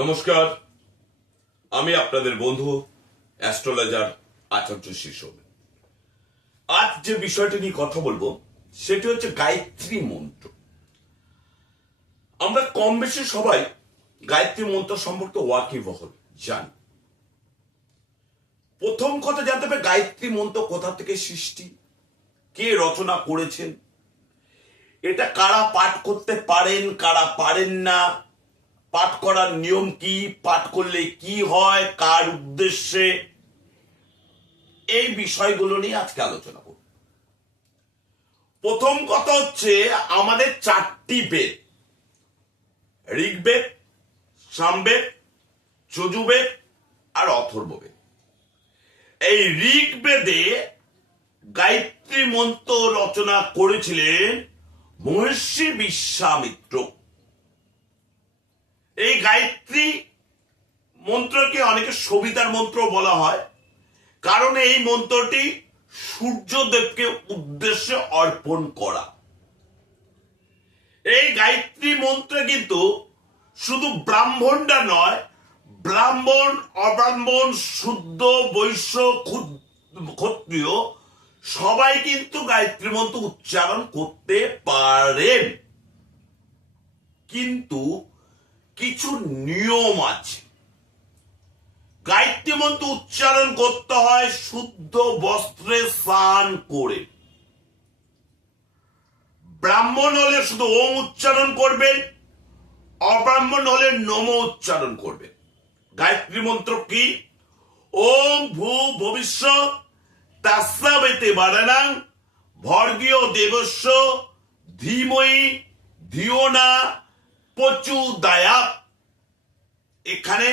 নমস্কার, আমি আপনাদের বন্ধু অ্যাস্ট্রোলজার আচার্য শিশোর। আজ যে বিষয়টি নিয়ে কথা বলবো সেটি হচ্ছে গায়ত্রী মন্ত্র। আমরা কম বেশি সবাই গায়ত্রী মন্ত্র সম্পর্কে ওয়াকিবহল জানি। প্রথম কথা জানতে হবে গায়ত্রী মন্ত্র কোথা থেকে সৃষ্টি, কে রচনা করেছেন, এটা কারা পাঠ করতে পারেন কারা পারেন না, পাঠ করার নিয়ম কি, পাঠ করলে কি হয়, কার উদ্দেশ্যে, এই বিষয়গুলো নিয়ে আজকে আলোচনা করব। প্রথম কথা হচ্ছে আমাদের চারটি বেদ, ঋগ্বেদ, সামবেদ, যজুর্বেদ আর অথর্ববেদ। এই ঋগ্বেদে গায়ত্রী মন্ত্র রচনা করেছিলেন মহর্ষি বিশ্বামিত্র। এই গায়ত্রী মন্ত্রকে অনেকে সবিতার মন্ত্র বলা হয়, কারণ এই মন্ত্রটি সূর্যদেবকে উদ্দেশ্যে অর্পণ করা। এই গায়ত্রী মন্ত্রে কিন্তু শুধু ব্রাহ্মণরা নয়, ব্রাহ্মণ, অব্রাহ্মণ, শুদ্ধ, বৈশ্য, ক্ষত্রিয় সবাই কিন্তু গায়ত্রী মন্ত্র উচ্চারণ করতে পারেন। কিন্তু কিছু নিয়ম আছে। গায়ত্রী মন্ত্র উচ্চারণ করতে হয় শুদ্ধ বস্ত্রে স্নান করে। ব্রাহ্মণ হলে শুধু ওম উচ্চারণ করবেন, অব্রাহ্মণ হলে নমঃ উচ্চারণ করবেন। গায়ত্রী মন্ত্র কি? ওম ভূ ভবিষ্যৎ তস্যাবিতি বরেণ্যং ভর্গো দেবস্য ধীমহি ধিয়ো না প্রচোদয়াৎ। এখানে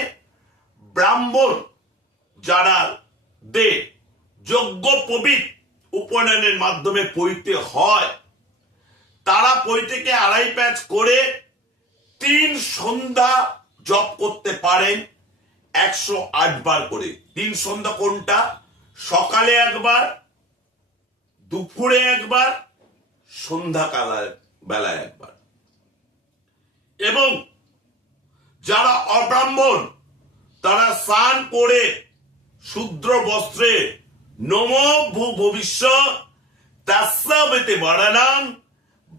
ব্রাহ্মণ যারা যজ্ঞ পবিত উপনয়নের মাধ্যমে পইতে হয়, তারা পৈতেকে 2.5 প্যাচ করে 3 সন্ধ্যা জপ করতে পারেন 108 বার করে। 3 সন্ধ্যা কোনটা? সকালে একবার, দুপুরে একবার, সন্ধ্যাকাল বেলায় একবার। এবং যারা অব্রাহ্মণ তারা স্নান করে শূদ্র বস্ত্রে নমো ভূ ভবিষ্যৎ তস্যাবিতি বরেণ্যং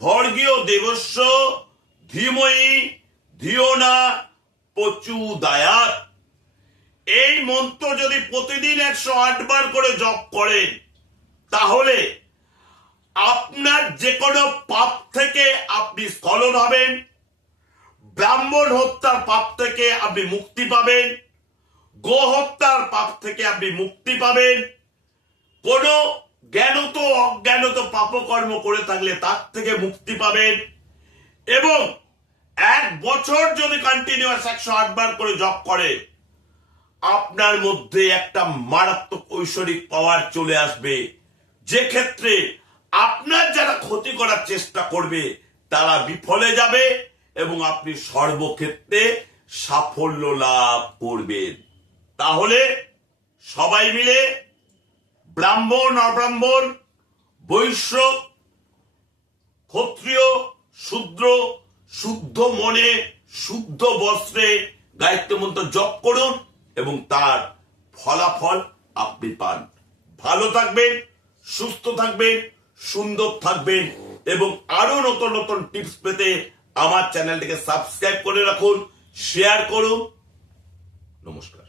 ভর্গো দেবস্য ধীমহি ধিয়ো না প্রচোদয়াৎ। এই মন্ত্র যদি প্রতিদিন 108 বার করে জপ করেন, তাহলে আপনার যে কোনো পাপ থেকে আপনি স্খলন হবেন, ব্রাহ্মণ হত্যার পাপ থেকে আপনি মুক্তি পাবেন, গো হত্যার পাপ থেকে আপনি মুক্তি পাবেন, কোন জ্ঞানত অজ্ঞানত পাপকর্ম করে থাকলে তার থেকে মুক্তি পাবেন। এবং 1 বছর যদি কন্টিনিউয়াস 108 বার করে জপ করে, আপনার মধ্যে একটা মারাত্মক ঐশ্বরিক পাওয়ার চলে আসবে, যে ক্ষেত্রে আপনার যারা ক্ষতি করার চেষ্টা করবে তারা বিফলে যাবে এবং আপনি সর্বক্ষেত্রে সাফল্য লাভ করবেন। তাহলে সবাই মিলে ব্রাহ্মণ, অব্রাহ্মণ, বৈশ্য, ক্ষত্রিয়, শূদ্র শুদ্ধ মনে শুদ্ধ বস্ত্রে গায়ত্রী মন্ত্র জপ করুন এবং তার ফলাফল আপনি পান। ভালো থাকবেন, সুস্থ থাকবেন, সুন্দর থাকবেন এবং আরো নতুন নতুন টিপস পেতে আমার চ্যানেলটিকে সাবস্ক্রাইব করে রাখুন, শেয়ার করুন। নমস্কার।